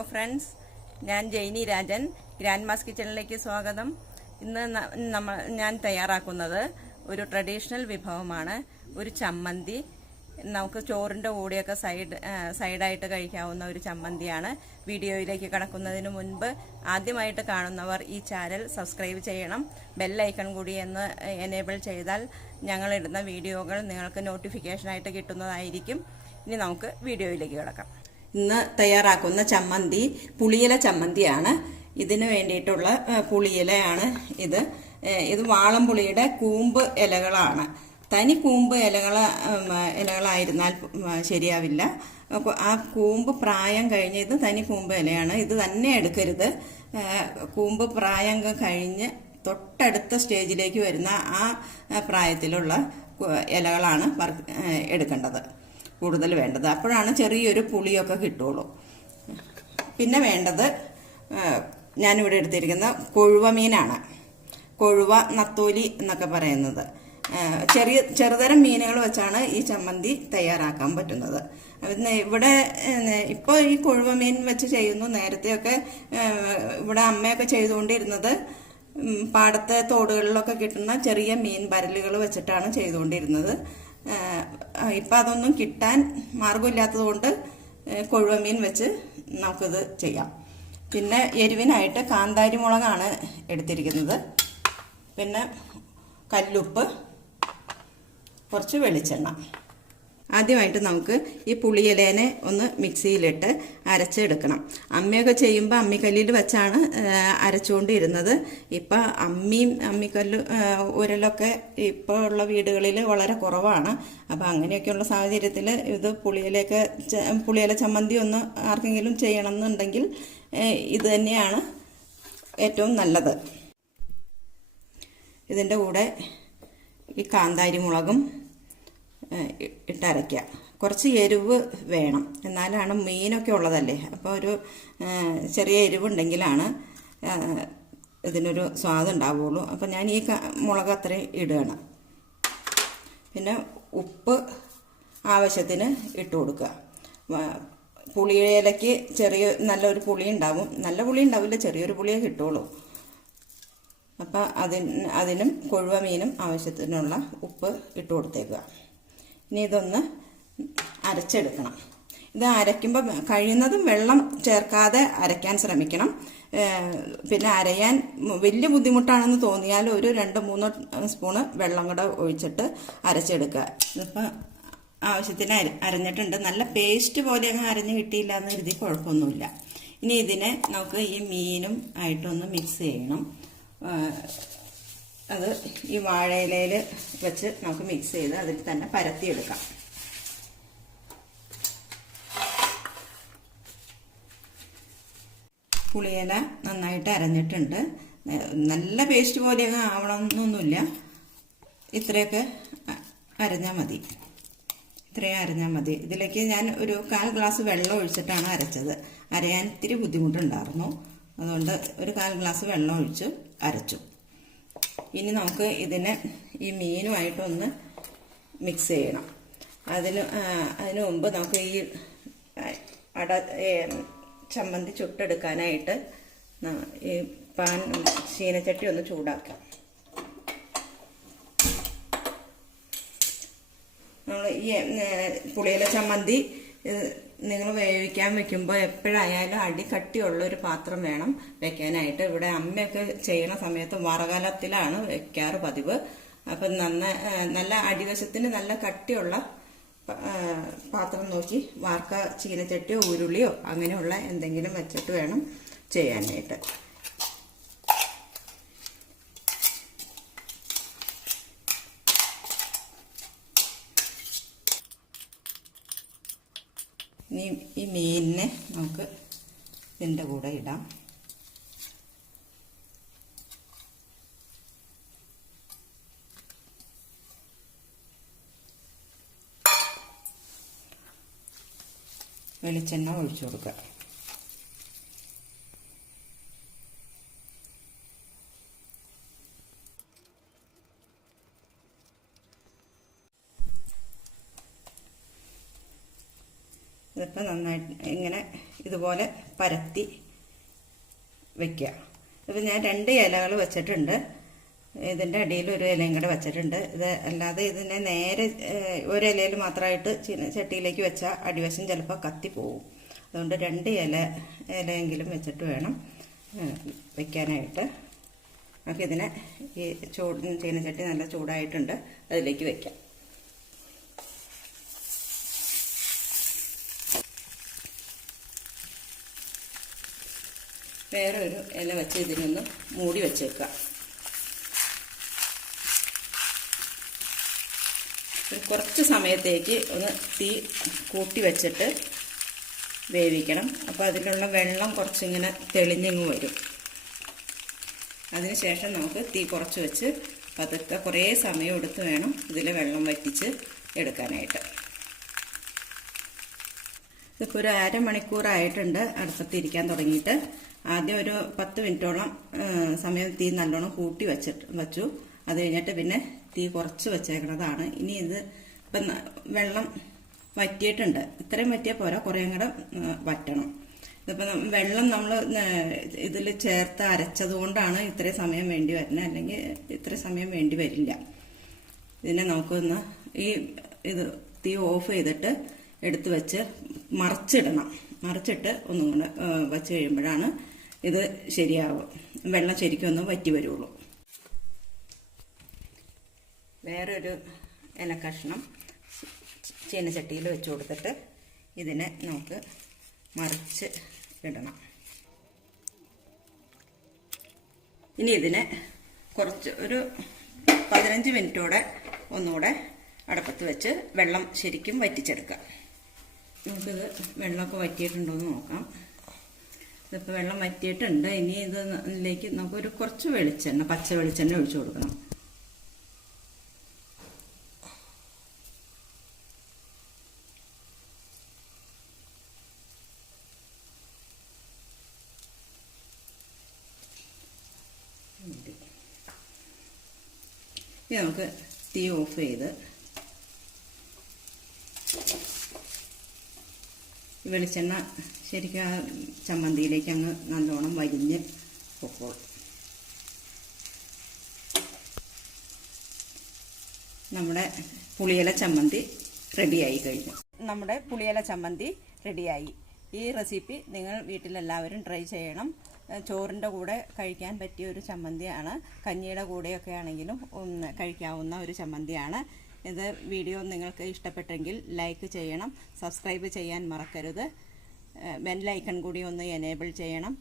Hello friends, ഞാൻ Jainy Rajan grand mass കിച്ചണിലേക്ക് സ്വാഗതം. ഇന്ന് ഞാൻ തയ്യാറാക്കുന്നത് ഒരു ട്രഡീഷണൽ വിഭവമാണ്, ഒരു ചമ്മന്തി. നമുക്ക് ചോറിൻ്റെ കൂടെയൊക്കെ സൈഡായിട്ട് കഴിക്കാവുന്ന ഒരു ചമ്മന്തിയാണ്. വീഡിയോയിലേക്ക് കടക്കുന്നതിന് മുൻപ് ആദ്യമായിട്ട് കാണുന്നവർ ഈ ചാനൽ സബ്സ്ക്രൈബ് ചെയ്യണം. ബെൽ ഐക്കൺ കൂടി എനേബിൾ ചെയ്താൽ ഞങ്ങളിടുന്ന വീഡിയോകൾ നിങ്ങൾക്ക് നോട്ടിഫിക്കേഷനായിട്ട് കിട്ടുന്നതായിരിക്കും. ഇനി നമുക്ക് വീഡിയോയിലേക്ക് കിടക്കാം. ഇന്ന് തയ്യാറാക്കുന്ന ചമ്മന്തി പുളിയില ചമ്മന്തിയാണ്. ഇതിന് വേണ്ടിയിട്ടുള്ള പുളിയിലയാണ് ഇത് വാളംപുളിയുടെ കൂമ്പ് ഇലകളാണ്. തനി കൂമ്പ് ഇലകളായിരുന്നാൽ ശരിയാവില്ല. ആ കൂമ്പ് പ്രായം കഴിഞ്ഞ് ഇത് തനി കൂമ്പ് ഇലയാണ്. ഇത് തന്നെ എടുക്കരുത്. കൂമ്പ് പ്രായം കഴിഞ്ഞ് തൊട്ടടുത്ത സ്റ്റേജിലേക്ക് വരുന്ന ആ പ്രായത്തിലുള്ള ഇലകളാണ് എടുക്കേണ്ടത്, കൂടുതൽ വേണ്ടത്. അപ്പോഴാണ് ചെറിയൊരു പുളിയൊക്കെ കിട്ടുള്ളൂ. പിന്നെ വേണ്ടത് ഞാനിവിടെ എടുത്തിരിക്കുന്ന കൊഴുവ മീനാണ്. കൊഴുവ, നത്തോലി എന്നൊക്കെ പറയുന്നത്. ചെറുതരം മീനുകൾ വെച്ചാണ് ഈ ചമ്മന്തി തയ്യാറാക്കാൻ പറ്റുന്നത്. ഇവിടെ ഇപ്പോൾ ഈ കൊഴുവ മീൻ വെച്ച് ചെയ്യുന്നു. നേരത്തെയൊക്കെ ഇവിടെ അമ്മയൊക്കെ ചെയ്തുകൊണ്ടിരുന്നത് പാടത്തെ തോടുകളിലൊക്കെ കിട്ടുന്ന ചെറിയ മീൻ പരലുകൾ വെച്ചിട്ടാണ് ചെയ്തുകൊണ്ടിരുന്നത്. ഇപ്പം അതൊന്നും കിട്ടാൻ മാർഗമില്ലാത്തത് കൊണ്ട് കൊഴുവ മീൻ വെച്ച് നമുക്കിത് ചെയ്യാം. പിന്നെ എരിവിനായിട്ട് കാന്താരി മുളകാണ് എടുത്തിരിക്കുന്നത്. പിന്നെ കല്ലുപ്പ്, കുറച്ച് വെളിച്ചെണ്ണ. ആദ്യമായിട്ട് നമുക്ക് ഈ പുളിയിലേനെ ഒന്ന് മിക്സിയിലിട്ട് അരച്ചെടുക്കണം. അമ്മയൊക്കെ ചെയ്യുമ്പോൾ അമ്മിക്കല്ലിൽ വെച്ചാണ് അരച്ചുകൊണ്ടിരുന്നത്. ഇപ്പം അമ്മിക്കല്ല് ഉരലൊക്കെ ഇപ്പോൾ ഉള്ള വീടുകളിൽ വളരെ കുറവാണ്. അപ്പം അങ്ങനെയൊക്കെയുള്ള സാഹചര്യത്തിൽ ഇത് പുളിയില ചമ്മന്തി ഒന്ന് ആർക്കെങ്കിലും ചെയ്യണമെന്നുണ്ടെങ്കിൽ ഇത് തന്നെയാണ് ഏറ്റവും നല്ലത്. ഇതിൻ്റെ കൂടെ ഈ കാന്താരി മുളകും ഇട്ടരയ്ക്കുക. കുറച്ച് എരിവ് വേണം, എന്നാലാണ് മീനൊക്കെ ഉള്ളതല്ലേ. അപ്പോൾ ഒരു ചെറിയ എരിവുണ്ടെങ്കിലാണ് ഇതിനൊരു സ്വാദ് ഉണ്ടാവുള്ളൂ. അപ്പോൾ ഞാൻ ഈ മുളക് അത്രയും ഇടുകയാണ്. പിന്നെ ഉപ്പ് ആവശ്യത്തിന് ഇട്ട് കൊടുക്കുക. പുളിയിലയ്ക്ക് നല്ലൊരു പുളി ഉണ്ടാവും. നല്ല പുളി ഉണ്ടാവില്ല, ചെറിയൊരു പുളിയേ കിട്ടുള്ളൂ. അപ്പം അതിനും കൊഴുവ മീനും ആവശ്യത്തിനുള്ള ഉപ്പ് ഇട്ട് കൊടുത്തേക്കുക. ഇനി ഇതൊന്ന് അരച്ചെടുക്കണം. ഇത് അരയ്ക്കുമ്പോൾ കഴിയുന്നതും വെള്ളം ചേർക്കാതെ അരയ്ക്കാൻ ശ്രമിക്കണം. പിന്നെ അരയാൻ വലിയ ബുദ്ധിമുട്ടാണെന്ന് തോന്നിയാൽ ഒരു 2-3 സ്പൂണ് വെള്ളം കൂടെ ഒഴിച്ചിട്ട് അരച്ചെടുക്കുക. ഇതിപ്പോൾ ആവശ്യത്തിന് അരഞ്ഞിട്ടുണ്ട്. നല്ല പേസ്റ്റ് പോലെ അങ്ങ് അരഞ്ഞ് കിട്ടിയില്ല എന്ന് കരുതി കുഴപ്പമൊന്നുമില്ല. ഇനി ഇതിനെ നമുക്ക് ഈ മീനും ആയിട്ടൊന്ന് മിക്സ് ചെയ്യണം. അത് ഈ വാഴയിലയിൽ വെച്ച് നമുക്ക് മിക്സ് ചെയ്ത് അതിൽ തന്നെ പരത്തിയെടുക്കാം. പുളിയില നന്നായിട്ട് അരഞ്ഞിട്ടുണ്ട്. നല്ല പേസ്റ്റ് പോലെ അങ്ങ് ആവണമെന്നൊന്നുമില്ല. ഇത്രയൊക്കെ അരഞ്ഞാൽ മതി. ഇതിലേക്ക് ഞാൻ ഒരു 1/4 ഗ്ലാസ് വെള്ളം ഒഴിച്ചിട്ടാണ് അരച്ചത്. അരയാൻ ഇത്തിരി ബുദ്ധിമുട്ടുണ്ടായിരുന്നു. അതുകൊണ്ട് ഒരു 1/4 ഗ്ലാസ് വെള്ളം ഒഴിച്ച് അരച്ചു. ഇനി നമുക്ക് ഇതിനെ ഈ മീനുമായിട്ടൊന്ന് മിക്സ് ചെയ്യണം. അതിന് മുമ്പ് നമുക്ക് ഈ ചമ്മന്തി ചുട്ടെടുക്കാനായിട്ട് ഈ ചീനച്ചട്ടി ഒന്ന് ചൂടാക്കാം. നമ്മൾ ഈ പുളിയില ചമ്മന്തി നിങ്ങൾ വേവിക്കാൻ വെക്കുമ്പോൾ എപ്പോഴായാലും അടി കട്ടിയുള്ളൊരു പാത്രം വേണം വെക്കാനായിട്ട്. ഇവിടെ അമ്മയൊക്കെ ചെയ്യണ സമയത്ത് വറകലത്തിലാണ് വെക്കാറ് പതിവ്. അപ്പം നല്ല അടിവശത്തിന് നല്ല കട്ടിയുള്ള പാത്രം നോക്കി വാർക്ക ചീനച്ചട്ടിയോ ഉരുളിയോ അങ്ങനെയുള്ള എന്തെങ്കിലും വെച്ചിട്ട് വേണം ചെയ്യാനായിട്ട്. ഇനി ഈ മീനിനെ നമുക്ക് ഇതിൻ്റെ കൂടെ ഇടാം. വെളിച്ചെണ്ണ ഒഴിച്ചു കൊടുക്കുക. ഇതിപ്പോൾ നന്നായിട്ട് ഇങ്ങനെ ഇതുപോലെ പരത്തി വയ്ക്കുക. ഇപ്പോൾ ഞാൻ 2 ഇലകൾ വെച്ചിട്ടുണ്ട്. ഇതിൻ്റെ അടിയിൽ ഒരു ഇലയും കൂടെ വെച്ചിട്ടുണ്ട്. ഇത് അല്ലാതെ ഇതിനെ നേരെ ഒരു ഇലയിൽ മാത്രമായിട്ട് ചട്ടിയിലേക്ക് വെച്ചാൽ അടിവശം ചിലപ്പോൾ കത്തിപ്പോവും. അതുകൊണ്ട് 2 ഇലയെങ്കിലും വെച്ചിട്ട് വേണം വയ്ക്കാനായിട്ട്. നമുക്ക് ഇതിനെ ഈ ചീനച്ചട്ടി നല്ല ചൂടായിട്ടുണ്ട്, അതിലേക്ക് വയ്ക്കാം. വേറെ ഒരു ഇല വെച്ച് ഇതിനൊന്ന് മൂടി വെച്ചേക്കാം. കുറച്ച് സമയത്തേക്ക് ഒന്ന് തീ കൂട്ടി വെച്ചിട്ട് വേവിക്കണം. അപ്പോൾ അതിലുള്ള വെള്ളം കുറച്ചിങ്ങനെ തെളിഞ്ഞിങ്ങ് വരും. അതിനുശേഷം നമുക്ക് തീ കുറച്ച് വെച്ച് പതുക്കെ കുറേ സമയം എടുത്ത് വേണം ഇതിൽ വെള്ളം വറ്റിച്ച് എടുക്കാനായിട്ട്. ഇതിപ്പോൾ ഒരു അരമണിക്കൂറായിട്ടുണ്ട് അടുപ്പത്തിരിക്കാൻ തുടങ്ങിയിട്ട്. ആദ്യം ഒരു 10 മിനിറ്റോളം സമയം തീ നല്ലോണം കൂട്ടി വച്ചു. അത് കഴിഞ്ഞിട്ട് പിന്നെ തീ കുറച്ച് വെച്ചേക്കുന്നതാണ്. ഇനി ഇത് ഇപ്പം വെള്ളം വറ്റിയിട്ടുണ്ട്. ഇത്രയും വറ്റിയാൽ പോരാ, കുറേ കൂടെ വറ്റണം. ഇതിപ്പം വെള്ളം നമ്മൾ ഇതിൽ ചേർത്ത് അരച്ചത് കൊണ്ടാണ് ഇത്രയും സമയം വേണ്ടി വരുന്നത്, അല്ലെങ്കിൽ ഇത്രയും സമയം വേണ്ടി വരില്ല. ഇതിനെ നമുക്കൊന്ന് ഇത് തീ ഓഫ് ചെയ്തിട്ട് എടുത്ത് വെച്ച് മറിച്ചിടണം. മറിച്ചിട്ട് ഒന്നും കൂടെ വച്ച് കഴിയുമ്പോഴാണ് ഇത് ശരിയാവും, വെള്ളം ശരിക്കും ഒന്ന് വറ്റി വരുള്ളൂ. വേറൊരു ഇലക്കഷ്ണം ചീനച്ചട്ടിയിൽ വെച്ച് കൊടുത്തിട്ട് ഇതിനെ നമുക്ക് മറിച്ച് ഇടണം. ഇനി ഇതിനെ കുറച്ച് ഒരു 15 മിനിറ്റോടെ ഒന്നുകൂടെ അടുപ്പത്ത് വെച്ച് വെള്ളം ശരിക്കും വറ്റിച്ചെടുക്കാം. നമുക്കിത് വെള്ളമൊക്കെ വറ്റിയിട്ടുണ്ടോയെന്ന് നോക്കാം. ഇതിപ്പോൾ വെള്ളം വറ്റിയിട്ടുണ്ട്. ഇനി ഇതിലേക്ക് നമുക്കൊരു കുറച്ച് വെളിച്ചെണ്ണ, പച്ച വെളിച്ചെണ്ണ ഒഴിച്ചു കൊടുക്കണം. ഇനി നമുക്ക് തീ ഓഫ് ചെയ്ത് വെളിച്ചെണ്ണ ശരിക്കും ആ ചമ്മന്തിയിലേക്ക് അങ്ങ് നല്ലോണം വലിഞ്ഞ് പൊക്കോളും. നമ്മുടെ പുളിയില ചമ്മന്തി റെഡിയായി കഴിഞ്ഞു. നമ്മുടെ പുളിയില ചമ്മന്തി റെഡിയായി. ഈ റെസിപ്പി നിങ്ങൾ വീട്ടിലെല്ലാവരും ട്രൈ ചെയ്യണം. ചോറിൻ്റെ കൂടെ കഴിക്കാൻ പറ്റിയ ഒരു ചമ്മന്തിയാണ്. കഞ്ഞിയുടെ കൂടെയൊക്കെ ആണെങ്കിലും കഴിക്കാവുന്ന ഒരു ചമ്മന്തിയാണ്. ഇത് വീഡിയോ നിങ്ങൾക്ക് ഇഷ്ടപ്പെട്ടെങ്കിൽ ലൈക്ക് ചെയ്യണം, സബ്സ്ക്രൈബ് ചെയ്യാൻ മറക്കരുത്. ബെൽ ഐക്കൺ കൂടി ഒന്ന് എനേബിൾ ചെയ്യണം.